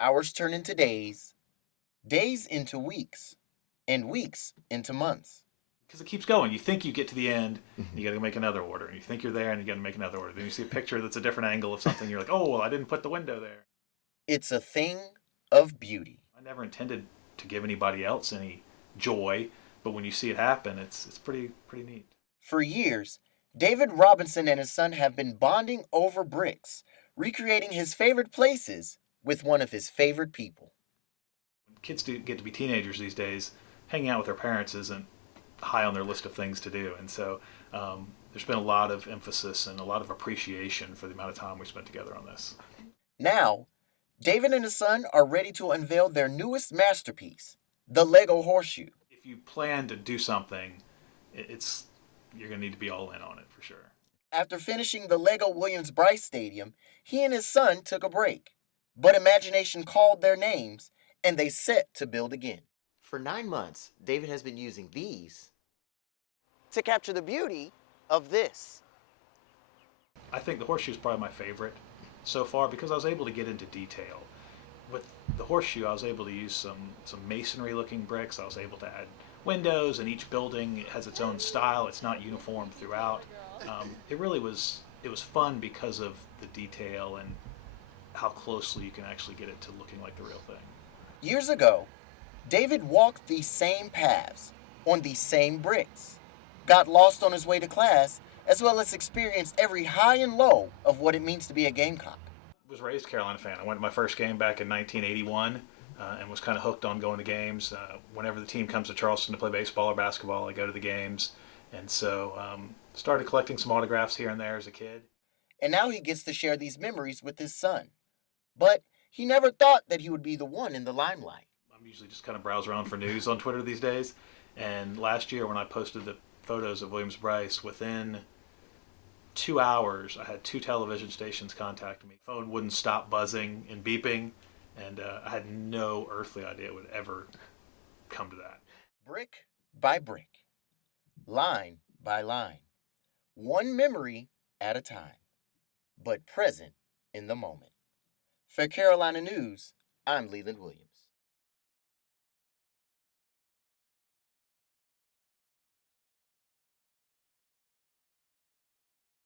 Hours turn into days, days into weeks, and weeks into months. Because it keeps going. You think you get to the end, and you got to make another order. And you think you're there, and you got to make another order. Then you see a picture that's a different angle of something. You're like, oh, well, I didn't put the window there. It's a thing of beauty. I never intended to give anybody else any joy, but when you see it happen, it's pretty neat. For years, David Robinson and his son have been bonding over bricks, recreating his favorite places with one of his favorite people. Kids do get to be teenagers these days. Hanging out with their parents isn't high on their list of things to do, and so there's been a lot of emphasis and a lot of appreciation for the amount of time we spent together on this. Now, David and his son are ready to unveil their newest masterpiece, the Lego Horseshoe. If you plan to do something, it's you're going to need to be all in on it for sure. After finishing the Lego Williams-Brice Stadium, he and his son took a break. But imagination called their names, and they set to build again. For 9 months, David has been using these to capture the beauty of this. I think the horseshoe is probably my favorite so far because I was able to get into detail. With the horseshoe, I was able to use some masonry looking bricks. I was able to add windows, and each building has its own style. It's not uniform throughout. It was fun because of the detail and how closely you can actually get it to looking like the real thing. Years ago, David walked these same paths on these same bricks, got lost on his way to class, as well as experienced every high and low of what it means to be a Gamecock. I was raised a Carolina fan. I went to my first game back in 1981 and was kind of hooked on going to games. Whenever the team comes to Charleston to play baseball or basketball, I go to the games. And so started collecting some autographs here and there as a kid. And now he gets to share these memories with his son. But he never thought that he would be the one in the limelight. I'm usually just kind of browse around for news on Twitter these days. And last year when I posted the photos of Williams-Brice, within 2 hours, I had 2 television stations contact me. Phone wouldn't stop buzzing and beeping, and I had no earthly idea it would ever come to that. Brick by brick, line by line, one memory at a time, but present in the moment. For Carolina News, I'm Leland Williams.